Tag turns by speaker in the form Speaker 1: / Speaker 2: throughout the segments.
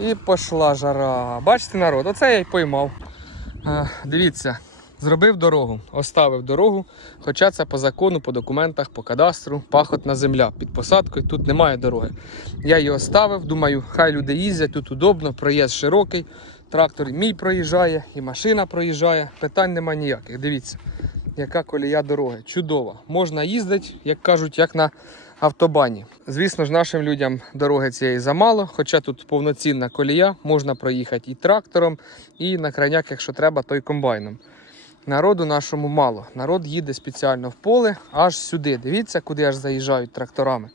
Speaker 1: І пішла жара. Бачите, народ, оце я й поймав. Е, дивіться, зробив дорогу, оставив дорогу, хоча це по закону, по документах, по кадастру, пахотна земля. Під посадкою тут немає дороги. Я її оставив, думаю, хай люди їздять, тут удобно, проїзд широкий. Трактор мій проїжджає, і машина проїжджає. Питань нема ніяких. Дивіться, яка колія дороги. Чудова. Можна їздити, як кажуть, як на автобані. Звісно ж, нашим людям дороги цієї замало, хоча тут повноцінна колія, можна проїхати і трактором, і на крайняк, якщо треба, то й комбайном. Народу нашому мало. Народ їде спеціально в поле аж сюди. Дивіться, куди аж заїжджають тракторами.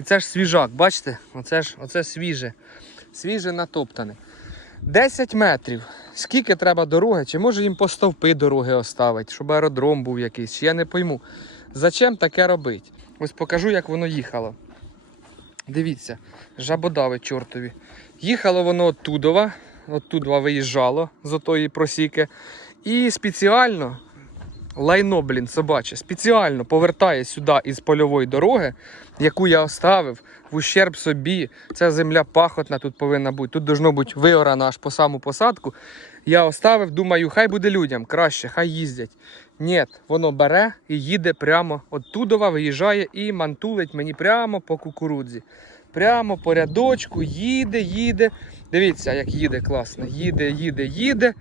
Speaker 1: І це ж свіжак, бачите? Оце ж оце свіже. Свіже натоптане. 10 метрів. Скільки треба дороги? Чи може їм по стовпи дороги оставити, щоб аеродром був якийсь? Я не пойму. Зачем таке робити? Ось покажу, як воно їхало. Дивіться, жабодави чортові. Їхало воно оттудова, оттудова виїжджало з отої просіки. І спеціально, лайно, блін, собаче, спеціально повертає сюди із польової дороги, яку я оставив в ущерб собі. Ця земля пахотна тут повинна бути. Тут должно бути виорана аж по саму посадку. Я оставив, думаю, хай буде людям краще, хай їздять. Ні, воно бере і їде прямо оттудова, виїжджає і мантулить мені прямо по кукурудзі. Прямо по рядочку, їде, їде. Дивіться, як їде класно. Їде, їде, їде.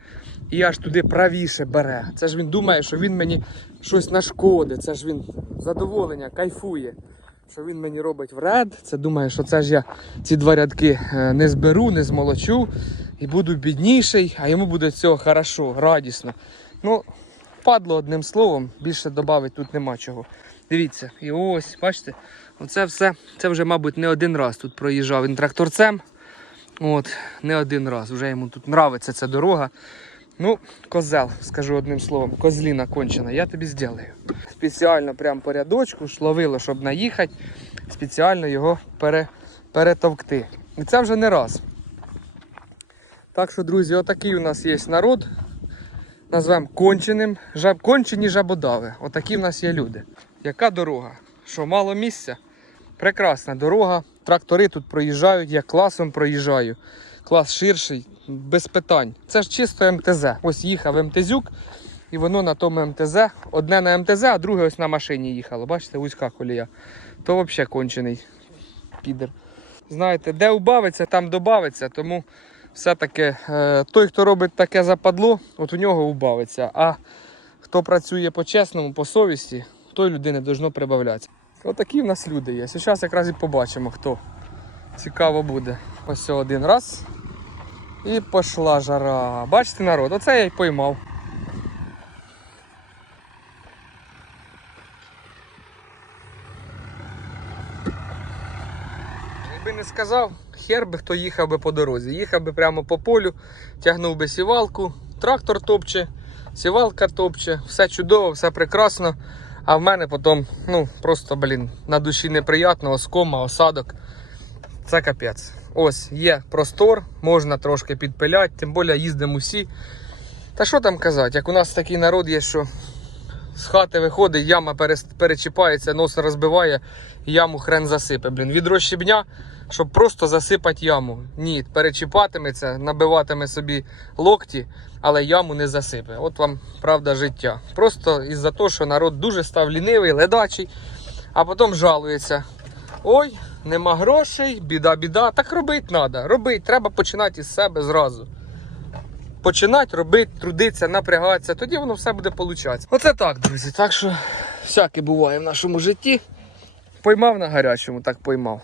Speaker 1: І аж туди правіше бере. Це ж він думає, що він мені щось нашкодить. Це ж він задоволення, кайфує. Що він мені робить вред. Це думає, що це ж я ці два рядки е, не зберу, не змолочу і буду бідніший, а йому буде цього хорошо, радісно. Ну, падло одним словом, більше додати тут нема чого. Дивіться, і ось, бачите, оце все, це вже, мабуть, не один раз тут проїжджав він тракторцем. От, не один раз. Вже йому тут нравиться ця дорога. Ну, козел, скажу одним словом, козліна кончена, я тобі зроблю. Спеціально прямо по рядочку шловило, щоб наїхати, спеціально його пере, перетовкти. І це вже не раз. Так що, друзі, отакий у нас є народ. Назвемо конченим. Жаб, кончені жабодави. Отакі в нас є люди. Яка дорога? Що мало місця? Прекрасна дорога. Трактори тут проїжджають, я класом проїжджаю. Клас ширший, без питань. Це ж чисто МТЗ. Ось їхав МТЗюк, і воно на тому МТЗ. Одне на МТЗ, а друге ось на машині їхало. Бачите, вузька колія. То взагалі кончений підер. Знаєте, де убавиться, там добавиться, тому все-таки е, той, хто робить таке западло, от у нього убавиться. А хто працює по-чесному, по совісті, той людини должно прибавлятися. Отакі в нас люди є. Зараз якраз і побачимо, хто. Цікаво буде. Ось один раз. І пішла жара. Бачите, народ, оце я й поймав. Якби не сказав, хер би хто їхав би по дорозі. Їхав би прямо по полю, тягнув би сівалку, трактор топче, сівалка топче, все чудово, все прекрасно. А в мене потім, ну, просто, блін, на душі неприємно, оскома, осадок. Це капець. Ось є простор, можна трошки підпиляти, тим більше їздимо усі. Та що там казати, як у нас такий народ є, що з хати виходить, яма перечіпається, нос розбиває, яму хрен засипе. Блін, відро щебня, щоб просто засипати яму. Ні, перечіпатиметься, набиватиме собі локті, але яму не засипе. От вам правда життя. Просто із-за того, що народ дуже став лінивий, ледачий, а потім жалується. Ой, нема грошей, біда, біда. Так робити треба. Робити, треба починати із себе зразу. Починати робити, трудитися, напрягатися, тоді воно все буде получатися. Оце так, друзі. Так що всяке буває в нашому житті. Поймав на гарячому, так поймав.